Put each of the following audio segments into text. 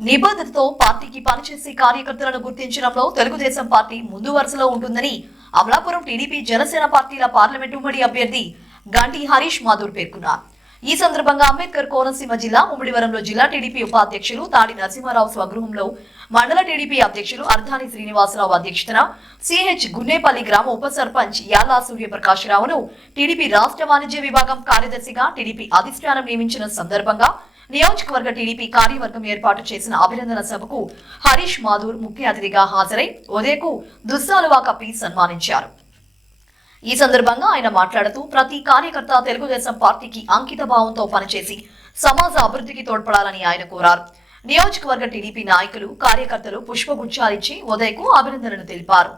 నిబద్ధతతో పార్టీకి పనిచేసే కార్యకర్తలను గుర్తించడంలో తెలుగుదేశం పార్టీ ముందు వరుసలో ఉంటుందని అమలాపురం టీడీపీ జనసేన పార్టీల పార్లమెంట్ ఉమ్మడి అభ్యర్థి గంటి హరీష్ మాధుర్ పేర్కొన్నారు. ఈ సందర్భంగా అంబేద్కర్ కోనసీమ జిల్లా ముమ్మిడివరంలో జిల్లా టీడీపీ ఉపాధ్యక్షులు తాడి నరసింహారావు స్వగృహంలో మండల టీడీపీ అధ్యక్షులు అర్ధాని శ్రీనివాసరావు అధ్యక్షతన సిహెచ్ గున్నేపల్లి గ్రామ ఉప సర్పంచ్ యాలా సూర్యప్రకాశరావును టీడీపీ రాష్ట్ర వాణిజ్య విభాగం కార్యదర్శిగా టీడీపీ అధిష్టానం నియమించిన సందర్భంగా నియోజకవర్గ టీడీపీ కార్యవర్గం ఏర్పాటు చేసిన అభినందన సభకు హరీష్ మాధుర్ ముఖ్య అతిథిగా హాజరై ఉదయకు దుస్సాలువా కప్పి సన్మానించారు. ఈ సందర్భంగా ఆయన మాట్లాడుతూ ప్రతి కార్యకర్త తెలుగుదేశం పార్టీకి అంకిత భావంతో పనిచేసి సమాజ అభివృద్ధికి తోడ్పడాలని ఆయన కోరారు. నియోజకవర్గ టీడీపీ నాయకులు కార్యకర్తలు పుష్పగుచ్చాలిచ్చి ఉదయకు అభినందనలు తెలిపారు.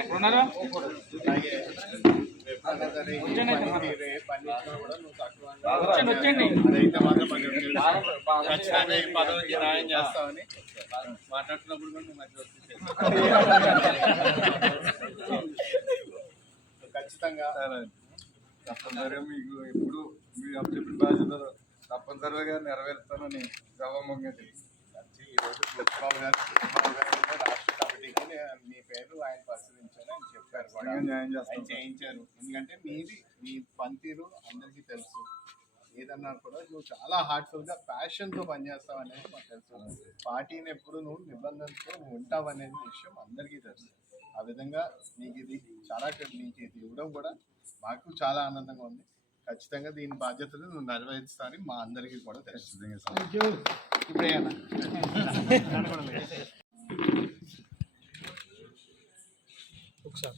ఎక్కడున్నారా ఖచ్చితంగా ఈ పదవికి న్యాయం చేస్తామని మాట్లాడుతున్నప్పుడు కూడా ఖచ్చితంగా తప్పనిసరిగా మీకు ఎప్పుడు మీ అప్పచెప్పిన బాధ్యతలు తప్పనిసరిగా నెరవేరుస్తానని గర్వంగా తెలుసు. ఈరోజు ప్రిన్సిపాల్ గారు రాష్ట్ర కమిటీకి మీ పేరు ఆయన పరిశీలించారు ఆయన చెప్పారు కూడా ఆయన చేయించారు. ఎందుకంటే మీ పనితీరు అందరికీ తెలుసు. ఏదన్నా కూడా నువ్వు చాలా హార్ట్ఫుల్గా ప్యాషన్తో పనిచేస్తావు అనేది మాకు తెలుసు. పార్టీని ఎప్పుడు నువ్వు నిబంధనతో నువ్వు ఉంటావు అనేది విషయం అందరికీ తెలుసు. ఆ విధంగా నీకు ఇది ఇవ్వడం కూడా మాకు చాలా ఆనందంగా ఉంది. ఖచ్చితంగా దీని బాధ్యతలు నువ్వు నెరవేరుస్తానని మా అందరికీ కూడా తెలుసు. ఇప్పుడేనా ఒకసారి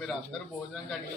మీరు అందరూ భోజనం కడిగి